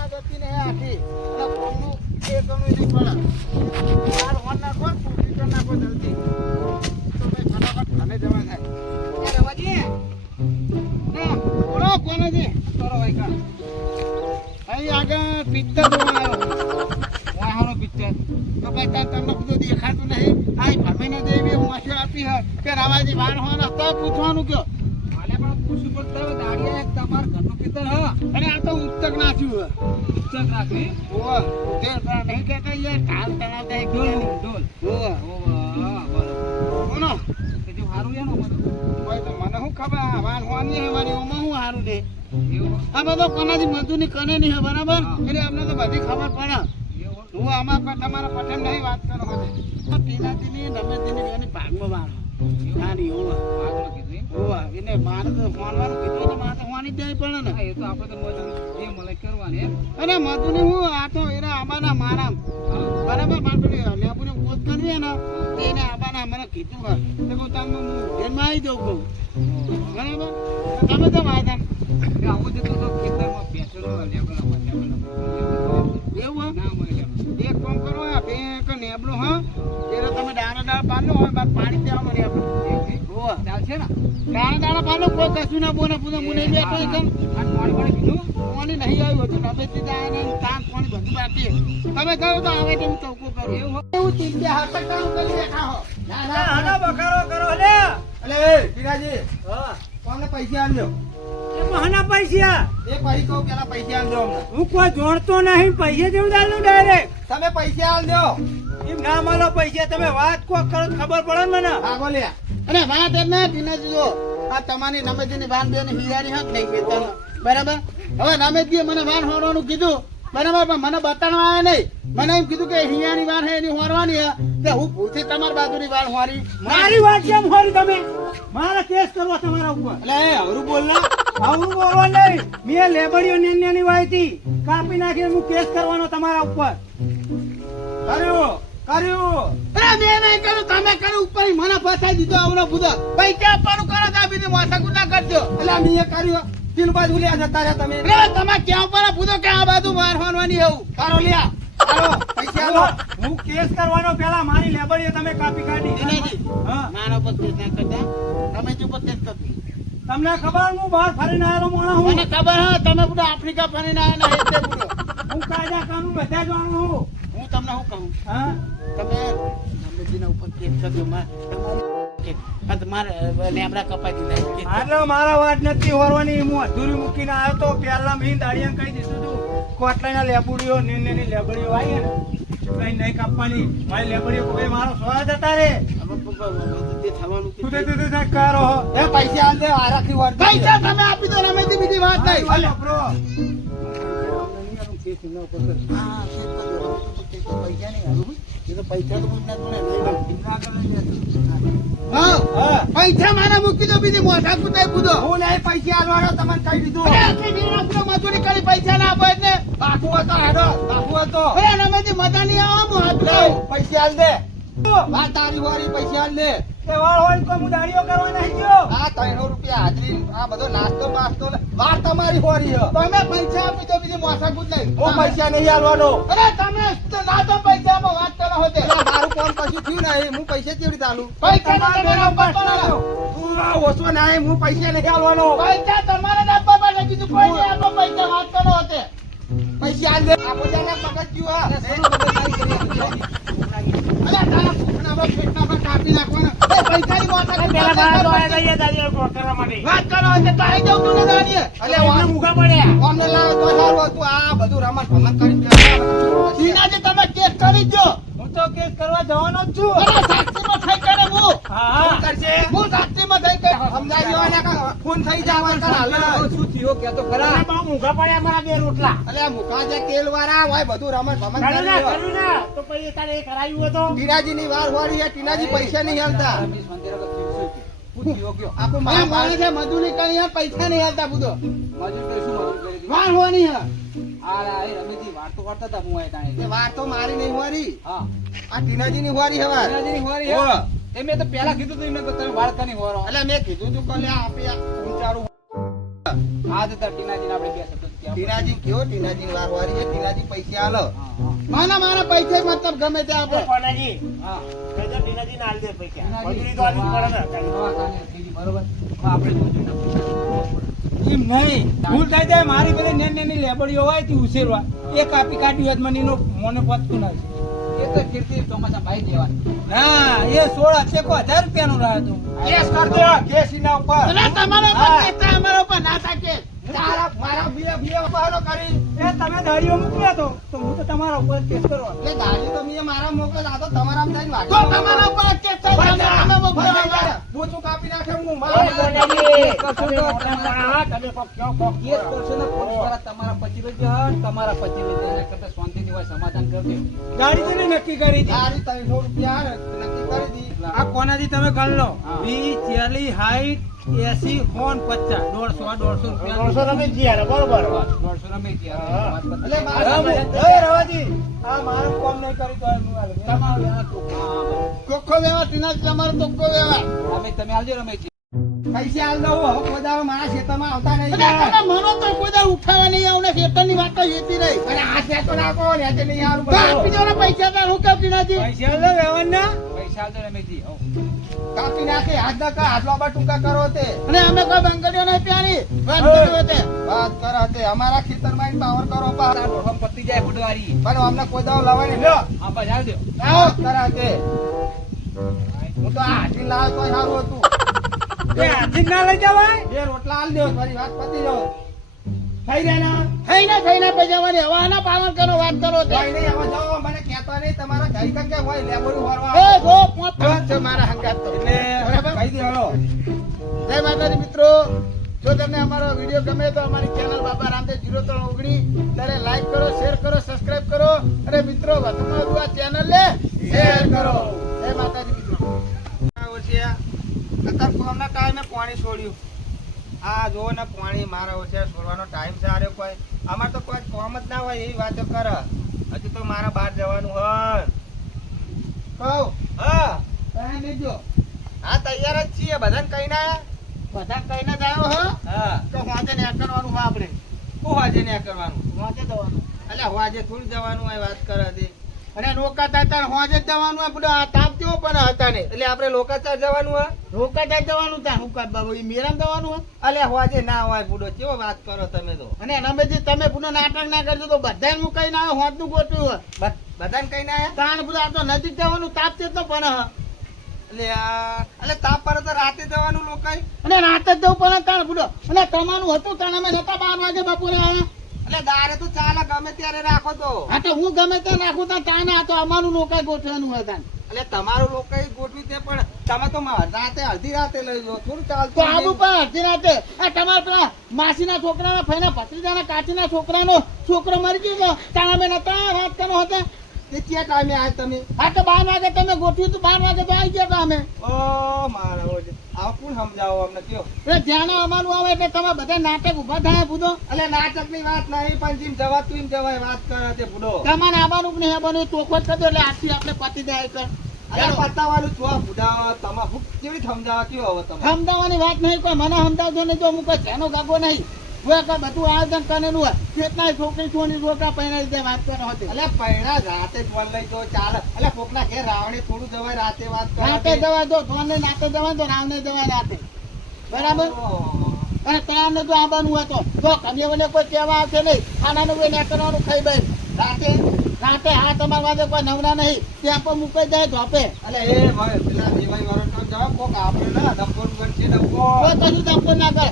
ના જતી ને આખી અને કોમનું એ કણું નહીં પડે ચાર હોન નાખો પૂરી તો નાખો જલ્દી તો ભાઈ ફટાફટ ખાને જવા થાય એ રવાજી ના બોલો કોને છે કરો ભાઈ કા અહીં આગળ પિક્ચર જોવા આવ્યો વાહનો પિક્ચર તો ભાઈ તાર તમને બધું દેખાતું નહીં આ ભમીને દેવી મોસી આપી હે કે રામાજી વાન હોન હતા પૂછવાનું કયો માલે પણ પૂછવું પડતું દાડિયા એક તમાર ઘરનું પિક્ચર હ અને આ તો ઉત્તક નાખ્યું હે ઉત્તક નાખી ઓ તે નહીં કહેતા યાર ઢાલ તણાવતા એક ઢોલ ઓ બરોબર કોનો કે જો હારું એનો મને ભાઈ તો મને શું ખબર વાન હોની હે મારી ઓમાં હું હારું દે આ બધો કોનાથી મજૂરી કરે નહીં હે બરાબર એટલે અમને તો બધી ખબર પડે હું આમાં પર તમારા પઠન નહીં વાત કરો બધે ટીનાજીની નમેજીની એની ભાગમાં વાળો નાની હોવા ભાગમાં કીધું હોવા એને મારે તો ફોનવાનું કીધું એટલે મારે તો ફોની જ પડે ને એ તો આપણે તો મજૂરી જે મળે કરવાની અને મજૂરી હું આ તો એના આબાના મારા બરાબર મારે પેલી લેબુને પોત કરીએ ને તો એને આબાના મને કીધું હા તો કહું તમે હું ઘેરમાં આવી જાઉં કહું બરાબર તમે તો વાયદા આવું જતું તો ખેતરમાં પેટ્રોલ એવું ના મળે એક કામ કરો આ બે એક નેબલું હા એટલે તમે દાણા પાડલો હોય બાદ પાણી દેવા મને આપણે હોવા ચાલશે ને દાણા પાડલો કોઈ કશું ના બોને પૂછો મુને બેઠો એકમ આ પાણી પાણી પીધું પાણી નહીં આવ્યું હતું નબે સીધા અને તાન પાણી બધું બાકી તમે કહો તો આવે તો હું ચૌકો કરું એવું તીન હાથ કામ કરી બેઠા હો ના હાલો બકારો કરો લે અલે એ ટીરાજી હા કોને પૈસા આલ્યો મહાના પૈસા એ ભાઈ કહું પેલા પૈસા આલજો અમને હું કોઈ જોડતો નહીં પૈસા જેવું દાલું ડાયરેક્ટ તમે પૈસા આલજો એમ ના મળો પૈસા તમે વાત કોક કરો ખબર પડે ને મને હા બોલ્યા અને વાત એમ ના ટીનાજી જો આ તમારી નમેજીની વાન બેની હિયારી હક નહીં કેતા બરાબર હવે નમેજીએ મને વાન હોરવાનું કીધું બરાબર પણ મને બતાડવા આવ્યા નહીં મને એમ કીધું કે હિયાની વાન હે એની હોરવાની હે કે હું ભૂલથી તમારી બાજુની વાન હોરી મારી વાત કેમ હોરી તમે મારા કેસ કરવા તમારા ઉપર એટલે એ હવરું બોલ ના આવું બોલવા નહીં મેં લેબડીઓ નેની વાયતી કાપી નાખીને હું કેસ કરવાનો તમારા ઉપર કર્યું અરે મેં નહીં કર્યું તમે કર્યું ઉપર મને ફસાઈ દીધો આવડો બુધા પૈસા આપવાનું કરો તો આપી દે માથા કુટા કરજો એટલે મેં કર્યું તીન બાજુ લ્યા જતા રહ્યા તમે અરે તમે ક્યાં ઉપર બુધો કે આ બાજુ મારવાની એવું કારો લ્યા કારો પૈસા આલો હું કેસ કરવાનો પેલા મારી લેબડીઓ તમે કાપી કાઢી હા મારા ઉપર કેસ ના કરતા તમે જ ઉપર કેસ કરતી તમને ખબર હું બહાર ફરીને આવેલો મોણા હું મને ખબર હે તમે બધું આફ્રિકા ફરીને આયા ને એટલે બધું હું કાયદા કાનૂન બધા જાણું હું તમને શું કહું હા તમે નમેજીના ઉપર કેસ કરજો તમારે લેબડા કપાઈ દીધા એટલે મારા વાત નથી હોરવાની હું અધૂરી મૂકીને આવ્યો તો પેલા મેં દાડિયા કહી દીધું તું કોટલાના લેબડીઓ નેની લેબડીઓ આવી ને કઈ નહીં કાપવાની મારી લેબડીઓ કોઈ મારો સોયા જતા રે થવાનું તું તે કરો એ પૈસા આલ દે આરાખી વાર પૈસા તમે આપી દો નમેજી બીજી વાત નહીં હાલો બ્રો પૈસા મારા મૂકી દો બીજી મોટા કુદાય કુદો હું નહીં પૈસા આલવાનો તમને કહી દીધું મજૂરી કરી પૈસા ના આપે ને બાપુ હતો હેડો બાપુ હતો નમેજી મજા નહીં આવે પૈસા આલ દે વાત તારી વાળી પૈસા આલ દે તહેવાર હોય તો હું દાડીઓ કરવા નહીં ગયો આ 300 રૂપિયા હાજરી આ બધો નાસ્તો બાસ્તો વાત તમારી હોરી તમે પૈસા આપી દો બીજી મોટા કુદ નહીં હું પૈસા નહીં આલવાનો અરે તમે ના તો પૈસા માં વાત કરો હોતે મારું કામ કશું થયું નહીં હું પૈસા કેવી રીતે આલું પૈસા તમારા ઉપર પડે તું ઓછો નહીં હું પૈસા નહીં આલવાનો પૈસા તમારે ના આપવા પડે બીજું કોઈ નહીં આપો પૈસા વાત કરો હોતે પૈસા આલ દે આપો જાના મગજ ક્યું હા અરે તારા ફૂફણામાં પેટમાં કાપી નાખવાના એ પૈસાની મોટા પેલા બહાર તો આવી ગયા દાડીઓ કરવા માટે વાત કરો હોતે તો આવી જાવ તું ને દાડીએ અલે ઓને મુગા પડ્યા ઓમને લાવ તો સારું હતું આ બધું રમત ભમત કરી સીનાજી તમે કેસ કરી દો હું તો કેસ કરવા જવાનો જ છું અરે સાક્ષીમાં થઈ કરે હું હા કરશે હું સાક્ષીમાં થઈ કે સમજાવી દેવાના કા ફોન થઈ જવા કર હાલ શું થયો કે તો ખરા બહુ મુગા પડ્યા મારા બે રોટલા અલે મુકા જે તેલ વાળા હોય બધું રમત ભમત કરું કરી ના તો પછી તારે એ કરાયું હતો ટીનાજીની વાર હોરી હે ટીનાજી પૈસા નહીં હાલતા આપો મારે છે મજૂરી કરી હે પૈસા નહીં હાલતા બુધો વાર હોની હે વાર તો મારી નહીં હોરી આ ટીનાજીની હોરી હે વાર મેં તો પેલા કીધું તું એમને તમે બાળકાની હોરો એટલે મેં કીધું તું કે લે આપી ઊંચારું આ જ ટીનાજી આપણે ગયા ટીનાજી કયો ટીનાજી વારવારી છે ટીનાજી પૈસા આલો મારા પૈસા મતલબ ગમે તે આપણે કોનાજી કહેજો ટીનાજી ને આલ દે પૈસા મજૂરી તો આલવી પડે ને એમ નહીં ભૂલ થાય જાય મારી પેલી નેની લેબડીઓ હોય તે ઉછેરવા એ કાપી કાઢી હોત મને એનો મને પતતું નથી એ તો કીર્તિ ચોમાસા ભાઈ દેવા ના એ 16 1000 રૂપિયાનું રહ્યું કેસ કર દો કેસ એના ઉપર તમારા ઉપર કેતા અમારા ઉપર ના થાય તારા મારા બે બહારો કરી એ તમે દાડીઓ મોકલ્યા તો હું તો તમારા ઉપર કેસ કરવા એટલે દાડી તો મીએ મારા મોકલ આ તો તમારા માં જઈને વાગી તો તમારા ઉપર કેસ થાય તમે મોકલો બૂચું કાપી નાખે હું ઓય મારા કોનાજી તમે કોક કયો કોક કેસ કરશો ને પોલીસ વાળા તમારા પછી લઈ જાય તમારા પછી લઈ જાય કરતા શાંતિથી હોય સમાધાન કરી દે ગાડી તો નહીં નક્કી કરી હતી દાડી 300 રૂપિયા નક્કી કરી દી આ કોનાથી તમે કરી લો 20 40 60 80 ફોન 50 150 રૂપિયા 300 રમે જીયા બરોબર 150 રમે ગયા એટલે રવાજી આ મારું કામ નહીં કરી તો હું આલે તમારો વ્યવહાર ચોખ્ખો વ્યવહાર ટીના તમારો ચોખ્ખો વ્યવહાર અમે તમે આલજો રમેશજી પૈસા આલ દઉં હવે કોઈ દાડો મારા ખેતરમાં આવતા નહીં મનો તો કોઈ દાડો ઉઠાવા નહીં આવને ખેતરની વાત તો હેતી નહીં અને આ ખેતો નાખો ને આજે નહીં આવું કાપી દો ને પૈસા તાર હું કાપી નાખી પૈસા આલ દો વ્યવહારના પૈસા આલજો રમેશજી કાપી નાખે હાથ દકા હાથ લાંબા ટૂંકા કરો તે અને અમે કોઈ બંગડીઓ નહીં પ્યારી વાત કર્યો તે વાત કરો તે અમારા ખેતરમાં પાવર કરો પા પતી જાય ફુટવારી પણ અમને કોઈ દાડો લાવાય નહીં લ્યો હા બસ આલ દો આવો કરા તે હું તો આ હાથી લાવ તો સારું હતું એ હાથી ના લઈ જવાય બે રોટલા આલ દો મારી વાત પતી જાવ થઈ રહ્યા ના થઈને પૈસાવાની હવાના પાલન કરો વાત કરો તે કોઈ નહીં આવા જાઓ મને કહેતા નહીં તમારા ઘરે તક કે હોય લેબોરું ફરવા એ જો પોત છે મારા હંગાત તો એટલે કહી દે હાલો જય માતાજી મિત્રો જો તમને અમારો વિડીયો ગમે તો અમારી ચેનલ બાબા રામદેવ 0319 ત્યારે લાઈક કરો શેર કરો સબસ્ક્રાઇબ કરો અને મિત્રો વધુમાં વધુ આ ચેનલ ને શેર કરો જય માતાજી મિત્રો અત્યારે કોમના ટાઈમે પાણી છોડ્યું આ જો ને પાણી મારા ઓછા છોડવાનો ટાઈમ છે આરે કોઈ અમાર તો કોઈ કોમ જ ના હોય એવી વાતો કરે હજુ તો મારા બહાર જવાનું હોય કહો હા કહે દેજો હા તૈયાર જ છીએ બધાને કહીને આયા બધા કહીને જ આવ્યો હો હા તો વાંચે ને કરવાનું હોય આપણે શું વાજે ને કરવાનું વાંચે જવાનું એટલે વાજે થોડી જવાનું હોય વાત કરે છે અને રોકાતા તાર વાંચે જ જવાનું હોય બધું આ તાપ કેવો પણ હતા ને એટલે આપણે લોકાચાર જવાનું હોય રોકાતા જવાનું તાર હું કાઢ બાબુ એ મેરામ જવાનું હોય અલે વાજે ના હોય બુડો કેવો વાત કરો તમે તો અને રમેશજી તમે પુનઃ નાટક ના કરજો તો બધાને હું કઈ ના હોતનું ગોઠવ્યું હોય બધાને કહીને આયા તાણ બધું આ તો નજીક જવાનું તાપ છે તો પણ એટલે તાપ પર તો રાતે જવાનું લોકાય અને રાત જ જવું પણ તાણ બધું અને તમારું હતું તાણ અમે નતા 12 વાગે બપોરે આવ્યા એટલે દારે તો ચાલે ગમે ત્યારે રાખો તો હા તો હું ગમે તે નાખું તાણ આ તો અમારું નોકાઈ ગોઠવાનું હોય તાણ એટલે તમારું લોકો ગોઠવી તે પણ તમે તો રાતે અડધી રાતે લઈ લો થોડું તો ચાલતું આબુ પણ અડધી રાતે આ તમારા પેલા માસીના છોકરાના ફઈના ભત્રીજાના કાચીના છોકરાનો છોકરો મરી ગયો તાણ અમે નતા વાત કરો હતા તે ક્યાં ટાઈમે આજ તમે હા તો 12 વાગે તમે ગોઠવ્યું તો 12 વાગે તો આવી ગયા હતા અમે ઓ મારા આવ કોણ સમજાવો અમને કયો એટલે ધ્યાન અમારું આવે એટલે તમે બધા નાટક ઉભા થાય બુધો એટલે નાટક ની વાત નહીં પણ જેમ જવાતું એમ જવાય વાત કરે તે બુડો તમારે આવવાનું કે નહીં બન્યું ચોખવટ કરજો એટલે આજથી આપણે પતી જાય કર અરે પતાવાનું છો બુડા તમા હું કેવી સમજાવવા કયો હવે તમે સમજાવવાની વાત નહીં કોઈ મને સમજાવજો નહીં જો હું કોઈ જેનો ગાગો નહીં હું કોઈ બધું આયોજન કરેલું હોય કેટલાય છોકરી છોની છોકરા પહેલા રીતે વાત કરો હતી એટલે પૈણા રાતે ફોન લઈ તો ચાલે એટલે કોકના ઘેર રાવણે થોડું જવાય રાતે વાત કરે રાતે જવા દો ધોને નાતે જવા દો રાવને જવા રાતે બરાબર અને તમને જો આવવાનું હોય તો જો કમે મને કોઈ કહેવા આવશે નહીં ખાનાનું કોઈ ના કરવાનું ખાઈ ભાઈ રાતે રાતે હા તમારા વાગે કોઈ નવરા નહીં ત્યાં પણ મૂકાઈ જાય ધોપે એટલે એ ભાઈ પેલા દેવાઈ વાળો તો જવાબ કોક આપણે ના ડબ્બો બનશે ડબ્બો કોઈ કશું ધક્કો ના કરે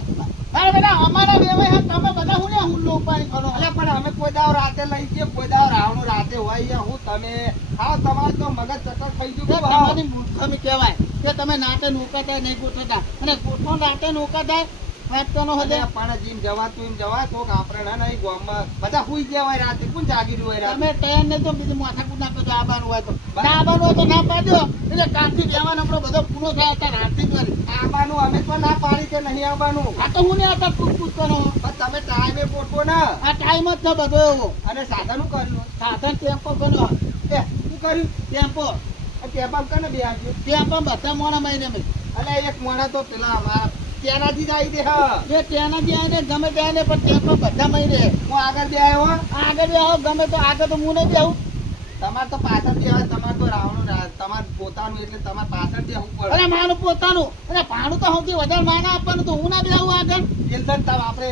અરે બેટા અમારા વેવાય તમે બધા હું ને હુલ્લો ઉપાડી કરો એટલે પણ અમે કોઈ દાવ રાતે લઈ જઈએ કોઈ દાવ રાવણું રાતે હોય યા હું તમે હા તમારે તો મગજ ચક્કર થઈ ગયું કે ભાવ તમારી મૂર્ખમી કહેવાય કે તમે નાટે નોકાતા નહીં ગોઠવતા અને ગોઠવો નાટે નોકાતા વાત તો ન એટલે હોય પણ જેમ જવાતું એમ જવાય કોક આપણે ના નહીં ગામમાં બધા હુઈ ગયા હોય રાતે કોણ જાગી રહ્યું હોય રાતે તમે તૈયાર ને તો બીજું માથાકૂટ ના કરજો આવવાનું હોય તો ના આવવાનું હોય તો ના પાડજો એટલે કાલથી રહેવાનો આપણો બધો પૂરો થાય અત્યારે રાતથી જ વળી. આવવાનું અમે પણ ના પાડી કે નહીં આવવાનું આ તો હું ને आता પૂછ કરો પણ તમે ટાઈમે પોટવો ને આ ટાઈમ જ છે બધો એવો અને સાધન શું કર્યું સાધન ટેમ્પો બન્યો એ શું કર્યું ટેમ્પો ટેબલ કને બે આવ્યું ટેમ્પો બધા મોણા મહિને મેં અને એક મોણા તો પેલા અમારા ત્યાંનાથી જ આવી દે હા એ ત્યાંનાથી આવી દે ગમે ત્યાં ને પણ ત્યાં પણ બધા મળી રહે હું આગળ બે આવ્યો આગળ બે આવો ગમે તો આગળ તો હું નહીં બેહું તમારે તો પાછળ બેહવાય તમારે તો રાવણું તમારે પોતાનું એટલે તમારે પાછળ બેહવું પડે અરે મારું પોતાનું અરે ભાડું તો સૌથી વધારે માના આપવાનું તો હું ના બેહું આગળ ટેન્શન તમે આપણે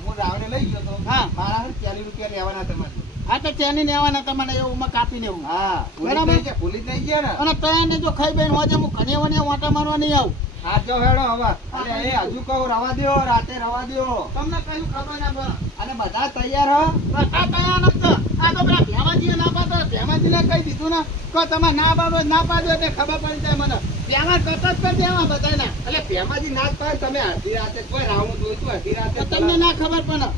હું રાવણે લઈ ગયો તો હા મારા 40 રૂપિયા લેવાના તમારે હા તો ચેની લેવાના તમને એવું માં કાપી લેવું હા બરાબર ભૂલી જ નહીં ગયા ને અને તયા ને જો ખાઈ બેન હોજે હું ઘણી વને વાટા મારવા નહીં આવું હા જો હેડો હવે અરે એ હજુ કહું રવા દ્યો રાતે રવા દ્યો તમને કયું ખબર ના પડે અને બધા તૈયાર હો બધા તૈયાર નથી આ તો પેલા ભેમાજી ના પાડો ભેમાજી ને કહી દીધું ને કે તમે ના પાડો એટલે ખબર પડી જાય મને ભેમા કટ જ કરી દેવા બધાને એટલે ભેમાજી ના જ પાડે તમે અડધી રાતે કોઈ રાવણ જોઈતું અડધી રાતે તમને ના ખબર પડે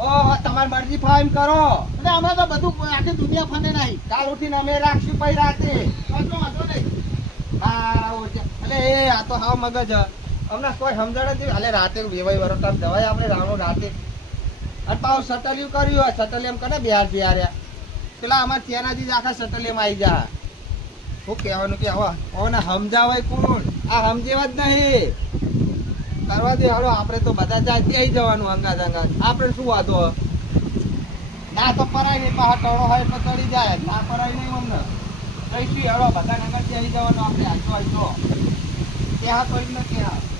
ઓહો તમારી મરજી ફાઈમ કરો એટલે અમે તો બધું આખી દુનિયા ફને નહીં કાલ ઉઠીને અમે રાખશું પછી રાતે વાંધો નહીં હા એટલે એ આ તો હાવ મગજ અમને કોઈ સમજણ નથી એટલે રાતે વેવાઈ વરો ટાઈમ જવાય આપણે રાવણું રાતે અને પાછું સટલિયું કર્યું હોય સટલિયમ કરે બિહાર્યા પેલા અમારે ત્યાંનાથી જ આખા સટલિયમ આવી જા શું કહેવાનું કે હવે ઓને સમજાવાય કોણ આ સમજેવા જ નહીં કરવા દે હળો આપણે તો બધા જાય ત્યાં જવાનું અંગાજ આપણે શું વાંધો ના તો પરાય નહીં પાછા ટળો હોય તો ચડી જાય ના પરાય નહીં અમને કઈશું હળો બધા અંગાજ ત્યાં જવાનું આપણે હાચો ત્યાં પડી ને ત્યાં